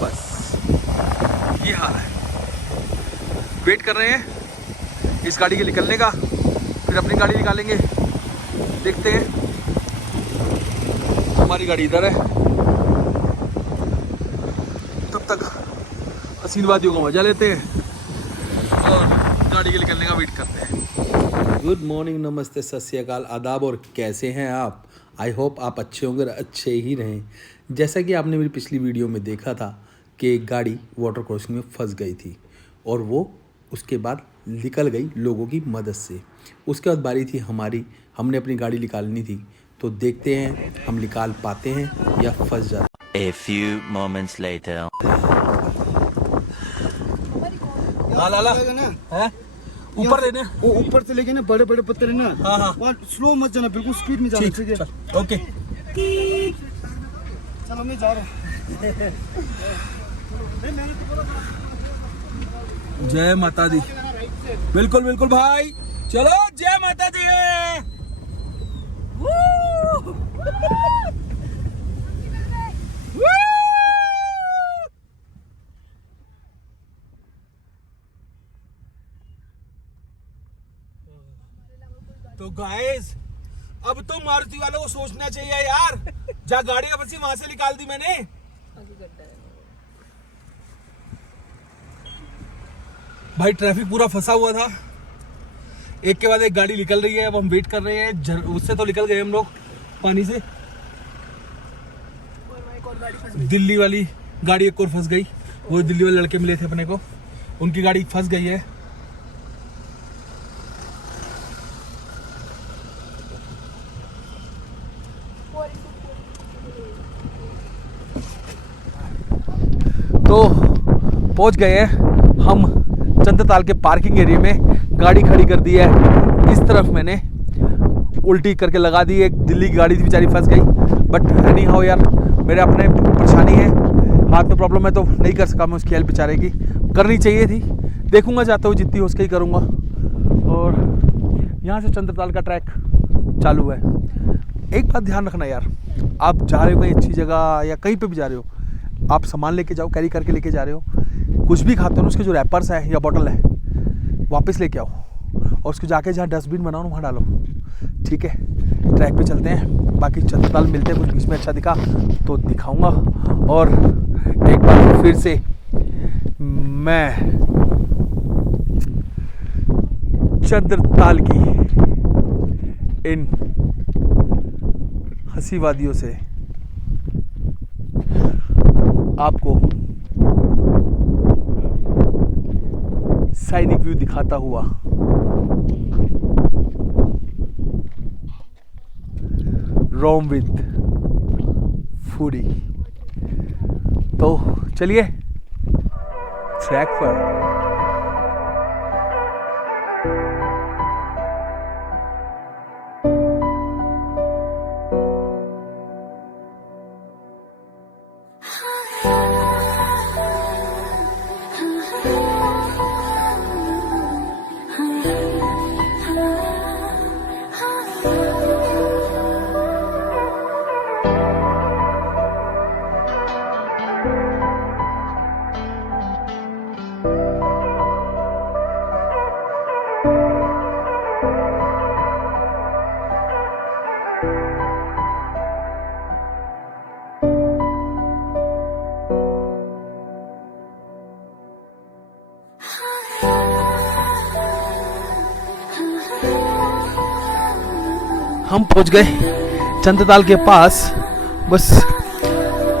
बस ये हाल है। वेट कर रहे हैं इस गाड़ी के निकलने का, फिर अपनी गाड़ी निकालेंगे। देखते हैं, हमारी गाड़ी इधर है। तब तक हसीन वादियों का मजा लेते हैं और गाड़ी के निकलने का वेट करते हैं। गुड मॉर्निंग, नमस्ते, सत श्री अकाल, आदाब, और कैसे हैं आप? आई होप आप अच्छे होंगे और अच्छे ही रहें। जैसा कि आपने मेरी पिछली वीडियो में देखा था कि एक गाड़ी वाटर क्रॉसिंग में फंस गई थी और वो उसके बाद निकल गई लोगों की मदद से। उसके बाद बारी थी हमारी, हमने अपनी गाड़ी निकालनी थी। तो देखते हैं हम निकाल पाते हैं या फंस जाते हैं। A few moments later. लाला हैं ऊपर लेने, वो ऊपर से लेके ना बड़े बड़े पत्थर है ना। हाँ हाँ, वहाँ स्लो मत जाना, बिल्कुल स्पीड में जाना। ठीक है, ओके, चलो मैं जा रहा हूँ। जय माता दी। बिल्कुल बिल्कुल भाई, चलो जय माता दी। तो गाइस, अब तो मारुति वालों को सोचना चाहिए यार, जहाँ गाड़ी अपनी वहां से निकाल दी मैंने। भाई ट्रैफिक पूरा फंसा हुआ था, एक के बाद एक गाड़ी निकल रही है। अब हम वेट कर रहे हैं, उससे तो निकल गए हम लोग पानी से। दिल्ली वाली गाड़ी एक और फंस गई। वो दिल्ली वाले लड़के मिले थे अपने को, उनकी गाड़ी फंस गई है। तो पहुंच गए हैं हम चंद्रताल के पार्किंग एरिया में। गाड़ी खड़ी कर दी है। इस तरफ मैंने उल्टी करके लगा दी। एक दिल्ली की गाड़ी थी, बेचारी फंस गई। बट एनी हाउ यार, मेरे अपने परेशानी है, हाथ में प्रॉब्लम है, तो नहीं कर सका मैं उसकी हेल्प। बेचारे की करनी चाहिए थी। देखूंगा जाते हुए, जितनी हो उसके ही करूँगा। और यहाँ से चंद्रताल का ट्रैक चालू है। एक बात ध्यान रखना यार, आप जा रहे हो कहीं अच्छी जगह या कहीं पर भी जा रहे हो, आप सामान लेके जाओ, कैरी करके लेके जा रहे हो। कुछ भी खाते हो ना, उसके जो रैपर्स है या बॉटल है वापस लेके आओ, और उसको जाके जहाँ डस्टबिन बनाओ ना वहाँ डालो। ठीक है, ट्रैक पे चलते हैं। बाकी चंद्रताल मिलते हैं, कुछ बीच में अच्छा दिखा तो दिखाऊंगा। और एक बार फिर से मैं चंद्रताल की इन हंसी वादियों से आपको साइनिक व्यू दिखाता हुआ रोम विद फूडी। तो चलिए ट्रैक पर। हम पहुंच गए चंद्रताल के पास। बस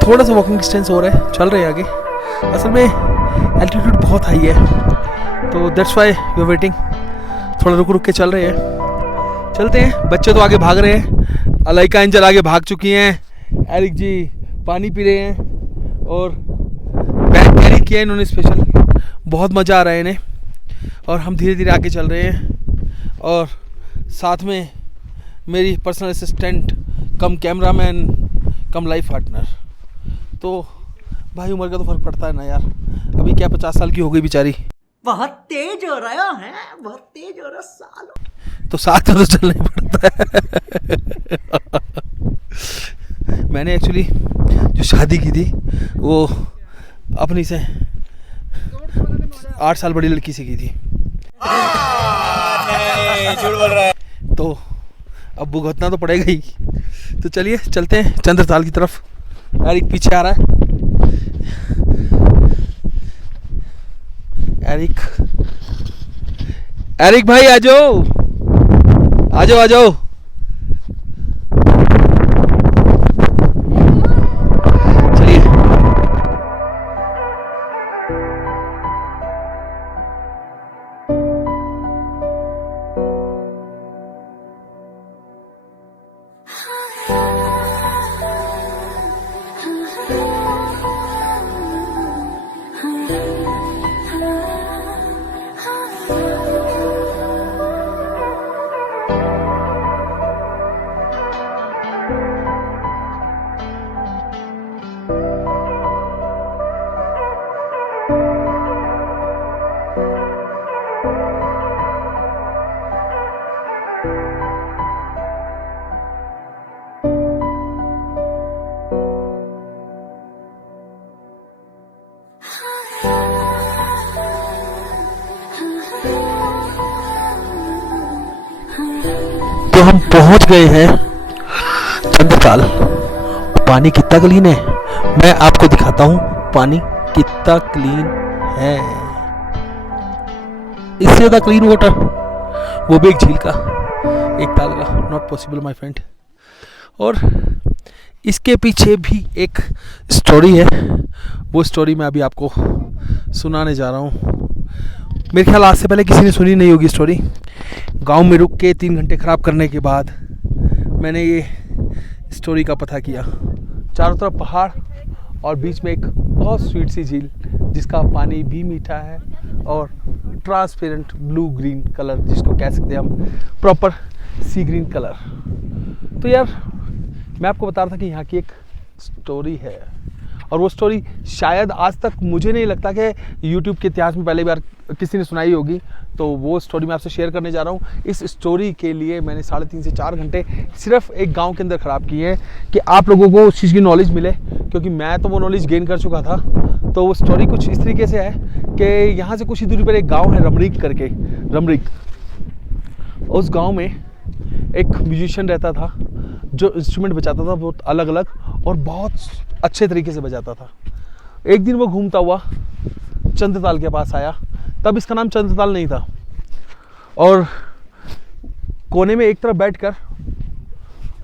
थोड़ा सा वॉकिंग डिस्टेंस हो रहा है, चल रहे हैं आगे। असल में एल्टीट्यूड बहुत हाई है, तो that's why we are waiting. थोड़ा रुक रुक के चल रहे हैं, चलते हैं। बच्चे तो आगे भाग रहे हैं, अलाइका एंजल आगे भाग चुकी हैं, एरिक जी पानी पी रहे हैं, और बैग कैरी किया इन्होंने स्पेशल। बहुत मज़ा आ रहा है इन्हें, और हम धीरे धीरे आगे चल रहे हैं। और साथ में मेरी पर्सनल असिस्टेंट कम कैमरामैन कम लाइफ पार्टनर। तो भाई उम्र का तो फ़र्क पड़ता है ना यार। अभी क्या 50 साल की हो गई बेचारी। बहुत तेज हो रहा है, बहुत तेज हो रहा सालों। तो साथ में तो चलना ही पड़ता है। मैंने एक्चुअली जो शादी की थी वो अपनी से 8 साल बड़ी लड़की से की थी। झूठ बोल रहा है। तो अब भुगतना तो पड़ेगा ही। तो चलिए चलते हैं चंद्रताल की तरफ। एरिक पीछे आ रहा है। एरिक भाई आ जाओ, आ जाओ, आ जाओ। चलिए तो हम पहुंच गए हैं चंद्रताल। पानी कितना क्लीन है, मैं आपको दिखाता हूं पानी कितना क्लीन है। इससे ज़्यादा क्लीन वाटर, वो भी एक झील का, एक ताल का, नॉट पॉसिबल माय फ्रेंड। और इसके पीछे भी एक स्टोरी है, वो स्टोरी मैं अभी आपको सुनाने जा रहा हूँ। मेरे ख्याल आज से पहले किसी ने सुनी नहीं होगी स्टोरी। गांव में रुक के 3 घंटे ख़राब करने के बाद मैंने ये स्टोरी का पता किया। चारों तरफ पहाड़ और बीच में एक बहुत स्वीट सी झील जिसका पानी भी मीठा है और ट्रांसपेरेंट ब्लू ग्रीन कलर, जिसको कह सकते हैं हम प्रॉपर सी ग्रीन कलर। तो यार मैं आपको बता रहा था कि यहाँ की एक स्टोरी है, और वो स्टोरी शायद आज तक मुझे नहीं लगता कि YouTube के इतिहास में पहली बार किसी ने सुनाई होगी। तो वो स्टोरी मैं आपसे शेयर करने जा रहा हूँ। इस स्टोरी के लिए मैंने 3.5 से 4 घंटे सिर्फ एक गांव के अंदर ख़राब किए हैं कि आप लोगों को उस चीज़ की नॉलेज मिले, क्योंकि मैं तो वो नॉलेज गेन कर चुका था। तो वो स्टोरी कुछ इस तरीके से है कि यहाँ से कुछ ही दूरी पर एक गाँव है रमरीक करके, रमरीक। उस गाँव में एक म्यूजिशियन रहता था जो इंस्ट्रूमेंट बजाता था बहुत अलग अलग और बहुत अच्छे तरीके से बजाता था। एक दिन वो घूमता हुआ चंद्रताल के पास आया, तब इसका नाम चंद्रताल नहीं था, और कोने में एक तरफ बैठकर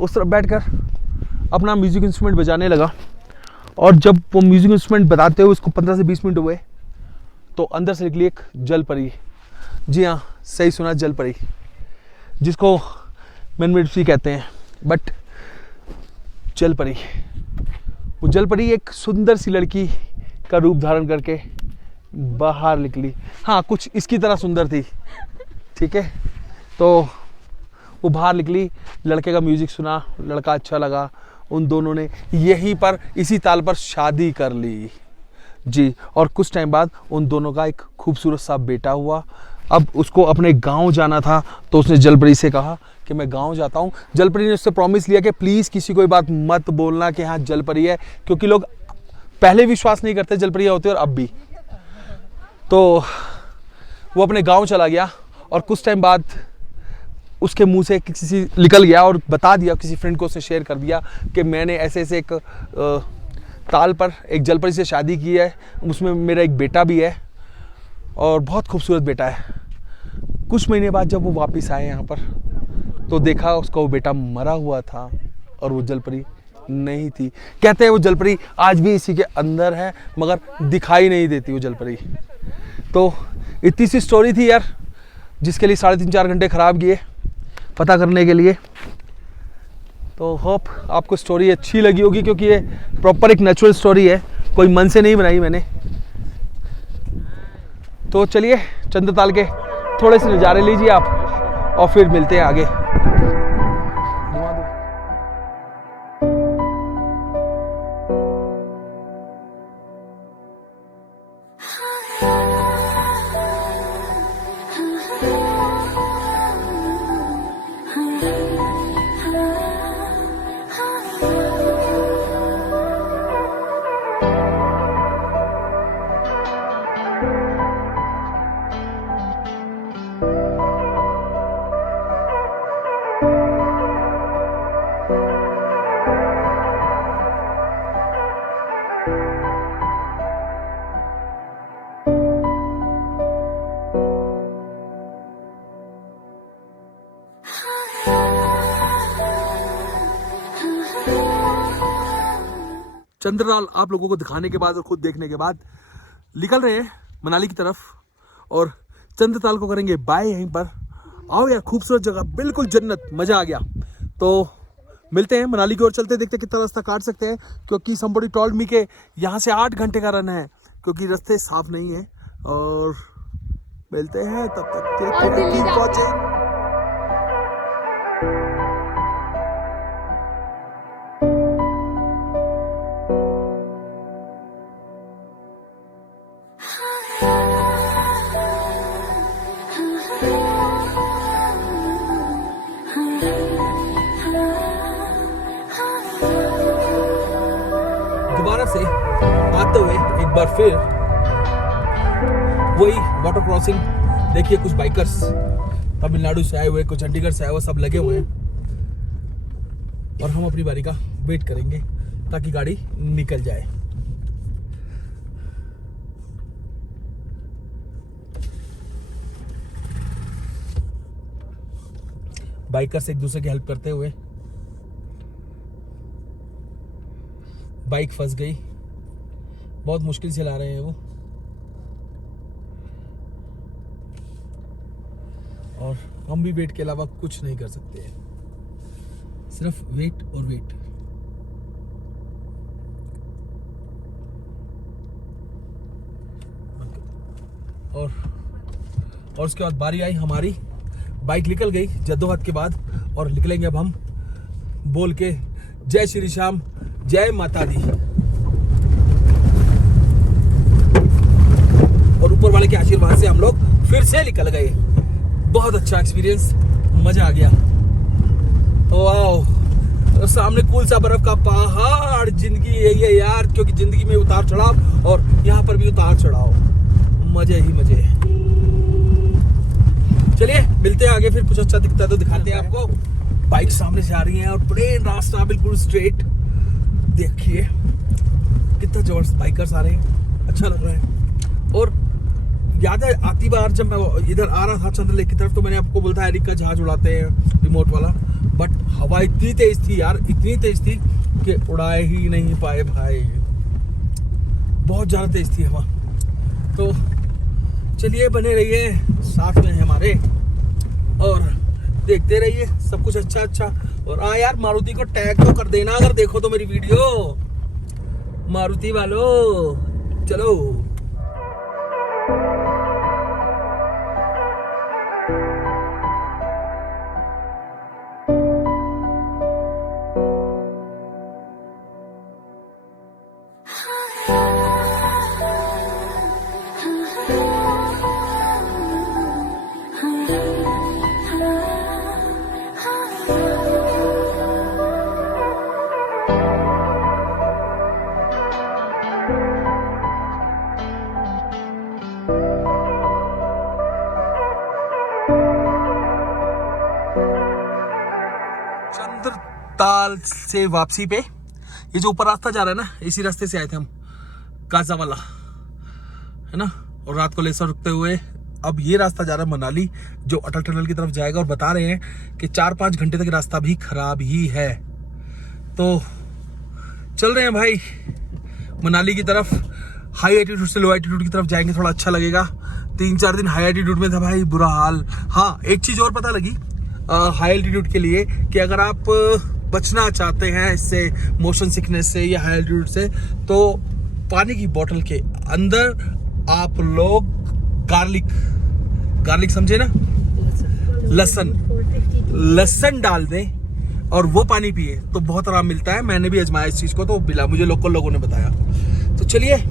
उस तरफ बैठकर अपना म्यूज़िक इंस्ट्रूमेंट बजाने लगा। और जब वो म्यूज़िक इंस्ट्रूमेंट बजाते हुए उसको 15 से 20 मिनट हुए तो अंदर से निकली एक जल परी। जी हाँ, सही सुना, जल परी, जिसको मैनमेड कहते हैं, बट जल परी। वो जल परी एक सुंदर सी लड़की का रूप धारण करके बाहर निकली। हाँ, कुछ इसकी तरह सुंदर थी, ठीक है। तो वो बाहर निकली, लड़के का म्यूज़िक सुना, लड़का अच्छा लगा, उन दोनों ने यहीं पर इसी ताल पर शादी कर ली जी। और कुछ टाइम बाद उन दोनों का एक खूबसूरत सा बेटा हुआ। अब उसको अपने गांव जाना था, तो उसने जलपरी से कहा कि मैं गांव जाता हूँ। जलपरी ने उससे प्रॉमिस लिया कि प्लीज़ किसी को ये बात मत बोलना कि हाँ जलपरी है, क्योंकि लोग पहले विश्वास नहीं करते जलपरी होते और अब भी। तो वो अपने गांव चला गया, और कुछ टाइम बाद उसके मुंह से किसी निकल गया और बता दिया, किसी फ्रेंड को उसने शेयर कर दिया कि मैंने ऐसे ऐसे एक ताल पर एक जलपरी से शादी की है, उसमें मेरा एक बेटा भी है और बहुत खूबसूरत बेटा है। कुछ महीने बाद जब वो वापस आए यहाँ पर, तो देखा उसका वो बेटा मरा हुआ था और वो जलपरी नहीं थी। कहते हैं वो जलपरी आज भी इसी के अंदर है, मगर दिखाई नहीं देती वो जलपरी। तो इतनी सी स्टोरी थी यार, जिसके लिए 3.5-4 घंटे ख़राब किए पता करने के लिए। तो होप आपको स्टोरी अच्छी लगी होगी, क्योंकि ये प्रॉपर एक नेचुरल स्टोरी है, कोई मन से नहीं बनाई मैंने। तो चलिए चंद्रताल के थोड़े से नज़ारे लीजिए आप, और फिर मिलते हैं आगे। चंद्रताल आप लोगों को दिखाने के बाद और खुद देखने के बाद निकल रहे हैं मनाली की तरफ और चंद्रताल को करेंगे बाय यहीं पर। आओ यार, खूबसूरत जगह, बिल्कुल जन्नत, मज़ा आ गया। तो मिलते हैं, मनाली की ओर चलते हैं, देखते हैं कितना रास्ता काट सकते हैं, क्योंकि somebody told me के यहाँ से 8 घंटे का रन है, क्योंकि रास्ते साफ नहीं है। और मिलते हैं, तब तक keep watching। दोबारा से आते हुए एक बार फिर वही वाटर क्रॉसिंग। देखिए कुछ बाइकर्स तमिलनाडु से आए हुए, कुछ चंडीगढ़ से आए हुए, सब लगे हुए हैं और हम अपनी बारी का वेट करेंगे ताकि गाड़ी निकल जाए। बाइकर्स एक दूसरे की हेल्प करते हुए। बाइक फंस गई, बहुत मुश्किल से ला रहे हैं वो, और हम भी वेट के अलावा कुछ नहीं कर सकते हैं, सिर्फ वेट और वेट। और उसके बाद बारी आई हमारी, बाइक निकल गई जद्दोजहद के बाद, और निकलेंगे अब हम बोल के जय श्री श्याम, जय माता दी, और ऊपर वाले के आशीर्वाद से हम लोग फिर से निकल गए। बहुत अच्छा एक्सपीरियंस, मजा आ गया। वाह, सामने कूल सा बर्फ का पहाड़, जिंदगी यही है यार, क्योंकि जिंदगी में उतार चढ़ाव, और यहाँ पर भी उतार चढ़ाव, मजे ही मजे। चलिए मिलते हैं आगे, फिर कुछ अच्छा दिखता है तो दिखाते हैं आपको। बाइक सामने से आ रही है और प्लेन रास्ता, बिल्कुल स्ट्रेट। देखिए कितना जबरदस्त बाइकर्स आ रहे हैं, अच्छा लग रहा है। और याद है आती बार जब मैं इधर आ रहा था चंद्रलेक की तरफ, तो मैंने आपको बोलता है एरिक का जहाज उड़ाते हैं रिमोट वाला, बट हवा इतनी तेज थी यार, इतनी तेज थी कि उड़ाए ही नहीं पाए भाई, बहुत ज़्यादा तेज थी हवा। तो चलिए बने रहिए साथ में हमारे और देखते रहिए सब कुछ अच्छा अच्छा। और हाँ यार, मारुति को टैग तो कर देना अगर देखो तो मेरी वीडियो, मारुति वालों चलो। चंद्रताल से वापसी पे ये जो ऊपर रास्ता जा रहा है ना, इसी रास्ते से आए थे हम, काजा वाला है ना, और रात को लेसर रुकते हुए अब ये रास्ता जा रहा है मनाली, जो अटल टनल की तरफ जाएगा। और बता रहे हैं कि 4-5 घंटे तक रास्ता भी खराब ही है। तो चल रहे हैं भाई मनाली की तरफ, हाई एटीट्यूड से लो एटीट्यूड की तरफ जाएंगे, थोड़ा अच्छा लगेगा। 3-4 दिन हाई एटीट्यूड में था भाई, बुरा हाल। हाँ, एक चीज़ और पता लगी हाई एल्टीट्यूड के लिए, कि अगर आप बचना चाहते हैं इससे, मोशन सिकनेस से या हाई एल्टीट्यूड से, तो पानी की बोतल के अंदर आप लोग गार्लिक समझे ना, लहसुन डाल दें और वो पानी पिए तो बहुत आराम मिलता है। मैंने भी आजमाया इस चीज़ को, तो मिला मुझे, लोगों ने बताया। तो चलिए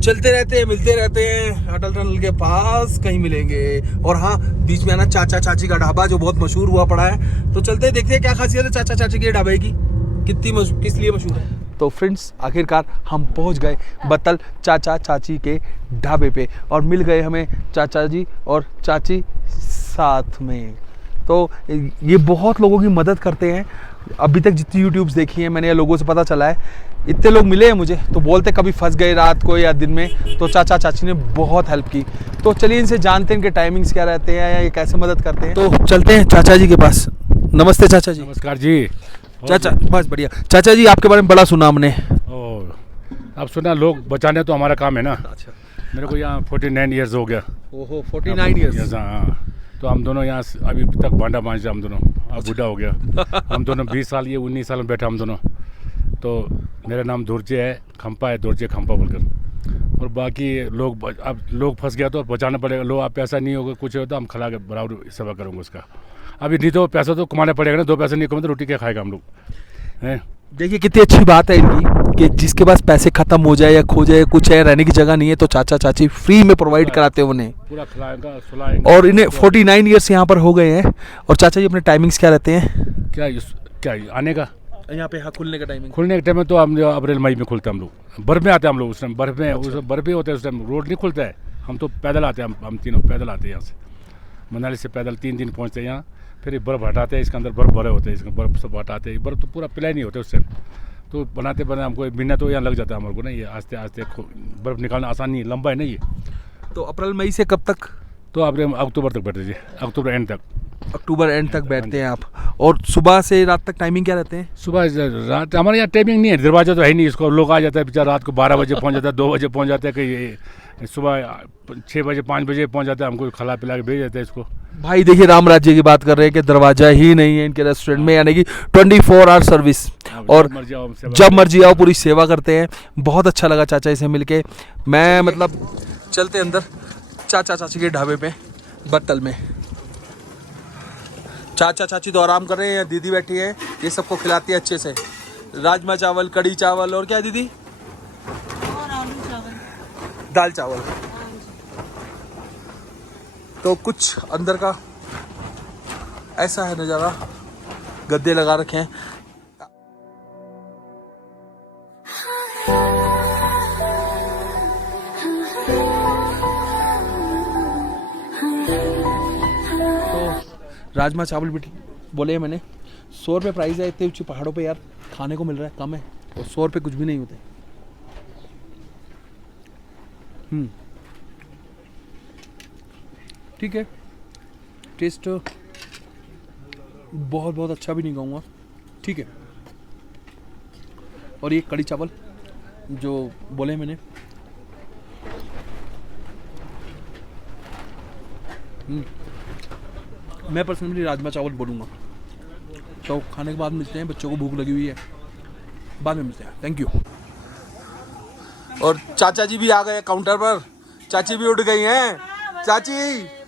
चलते रहते हैं, मिलते रहते हैं, अटल टनल के पास कहीं मिलेंगे। और हाँ, बीच में आना चाचा चाची का ढाबा, जो बहुत मशहूर हुआ पड़ा है। तो चलते हैं, देखते हैं क्या खासियत है चाचा चाची के ढाबे की, किस लिए मशहूर है। तो फ्रेंड्स, आखिरकार हम पहुंच गए बत्तल चाचा चाची के ढाबे पे, और मिल गए हमें चाचा जी और चाची साथ में। तो ये बहुत लोगों की मदद करते हैं। अभी तक जितनी यूट्यूब्स देखी हैं मैंने, लोगों से पता चला है, इतने लोग मिले हैं मुझे, तो बोलते कभी फंस गए रात को या दिन में, तो चाचा चाची ने बहुत हेल्प की। तो चलिए इनसे जानते हैं इनके टाइमिंग्स क्या रहते हैं या ये कैसे मदद करते हैं। तो चलते हैं चाचा जी के पास। नमस्ते चाचा जी। नमस्कार जी। चाचा, बस बढ़िया। चाचा जी, आपके बारे में बड़ा सुना हमने। अब सुना लोग बचाने तो हमारा काम है ना। अच्छा, मेरे को यहाँ 49 ईयर्स हो गया। ओहो 49 ईयर्स। हाँ, तो हम दोनों यहाँ अभी तक बांडा बांझ हम दोनों, अब बूढ़ा हो गया। हम दोनों 20 साल, ये 19 साल में बैठा हम दोनों। तो मेरा नाम दुर्जे है, खंपा है, दुर्जे खंपा बोलकर। और बाकी लोग अब लोग फंस गया तो बचाना पड़ेगा। लोग आप पैसा नहीं होगा कुछ होता, हम खिला के बराबर सेवा करूँगा उसका। अभी नहीं तो पैसा तो कमाना पड़ेगा ना, 2 पैसे नहीं कमाए तो रोटी क्या खाएगा हम लोग हैं। देखिए कितनी अच्छी बात है इनकी कि जिसके पास पैसे खत्म हो जाए या खो जाए, कुछ है रहने की जगह नहीं है, तो चाचा चाची फ्री में प्रोवाइड कराते हैं उन्हें। पूरा खिलाएगा सुलाएंगे। और इन्हें 49 ईयर्स यहाँ पर हो गए हैं। और चाचा जी अपने टाइमिंग्स क्या रहते हैं क्या आने का? यहाँ पे? हाँ, खुलने का टाइमिंग। खुलने के टाइम में तो हम अप्रैल मई में खुलते हैं हम लोग। बर्फ़ में आते हैं हम लोग उस टाइम, बर्फ़ में उस बर्फ़ ही होते हैं उस टाइम, रोड नहीं खुलता है। हम तो पैदल आते हैं, हम तीनों पैदल आते हैं यहाँ से, मनाली से पैदल 3 दिन पहुँचते हैं यहाँ। फिर बर्फ़ हटाते हैं, इसके अंदर बर्फ़ भरे होते हैं, इसके बर्फ़ सब हटाते हैं। बर्फ़ तो पूरा प्लान ही होता है उस टाइम। तो बनाते हमको 1 महीना तो यहाँ लग जाता है हमारे को ना। ये आस्ते आस्ते बर्फ़ निकालना आसान नहीं है, लंबा है ना ये। तो अप्रैल मई से कब तक? तो आप अक्टूबर तक बैठे, अक्टूबर एंड तक। अक्टूबर एंड तक बैठते हैं आप। और सुबह से रात तक टाइमिंग क्या रहते हैं? सुबह रात हमारे यहाँ टाइमिंग नहीं है, दरवाजा तो है नहीं इसको। लोग आ जाता है बेचारा, रात को 12 बजे पहुँच जाता है, 2 बजे पहुँच जाते हैं, कहीं सुबह 6 बजे 5 बजे पहुँच जाता है। हमको खिला पिला के भेज देते हैं इसको। भाई देखिए, राम राज्य की बात कर रहे हैं कि दरवाजा ही नहीं है इनके रेस्टोरेंट में, यानी कि 24 आवर सर्विस। और जब मर्जी आओ, पूरी सेवा करते हैं। बहुत अच्छा लगा चाचा से मिलके। मैं मतलब चलते अंदर चाचा चाची के ढाबे पे बत्तल में। चाचा चाची तो आराम कर रहे हैं, दीदी बैठी है, ये सबको खिलाती है अच्छे से। राजमा चावल, कड़ी चावल, और क्या है दीदी? और आलू चावल, दाल चावल। तो कुछ अंदर का ऐसा है नज़ारा, गद्दे लगा रखे हैं। राजमा चावल भी बोले मैंने, 100 रुपये प्राइस है। इतने ऊंचे पहाड़ों पे यार खाने को मिल रहा है, कम है। और 100 रुपये कुछ भी नहीं होते। ठीक है, टेस्ट बहुत बहुत अच्छा भी नहीं कहूँगा, ठीक है। और ये कड़ी चावल जो बोले मैंने, मैं पर्सनली राजमा चावल बोलूँगा। तो खाने के बाद मिलते हैं, बच्चों को भूख लगी हुई है, बाद में मिलते हैं। Thank you. और चाचा जी भी आ गए काउंटर पर, चाची भी उठ गई हैं। चाची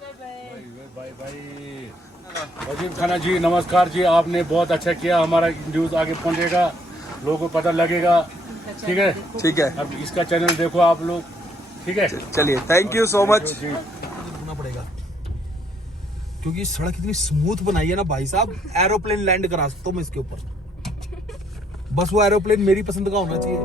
वजीर खाना जी, नमस्कार जी। आपने बहुत अच्छा किया, हमारा न्यूज़ आगे पहुंचेगा, लोगों को पता लगेगा। ठीक है, ठीक है। अब इसका चैनल देखो आप लोग, ठीक है। चलिए, थैंक यू सो मच। जी। होना पड़ेगा क्योंकि सड़क इतनी स्मूथ बनाई है ना भाई साहब, एरोप्लेन लैंड करा सकता हूँ मैं इसके ऊपर। बस वो एरोप्लेन मेरी पसंद का होना चाहिए।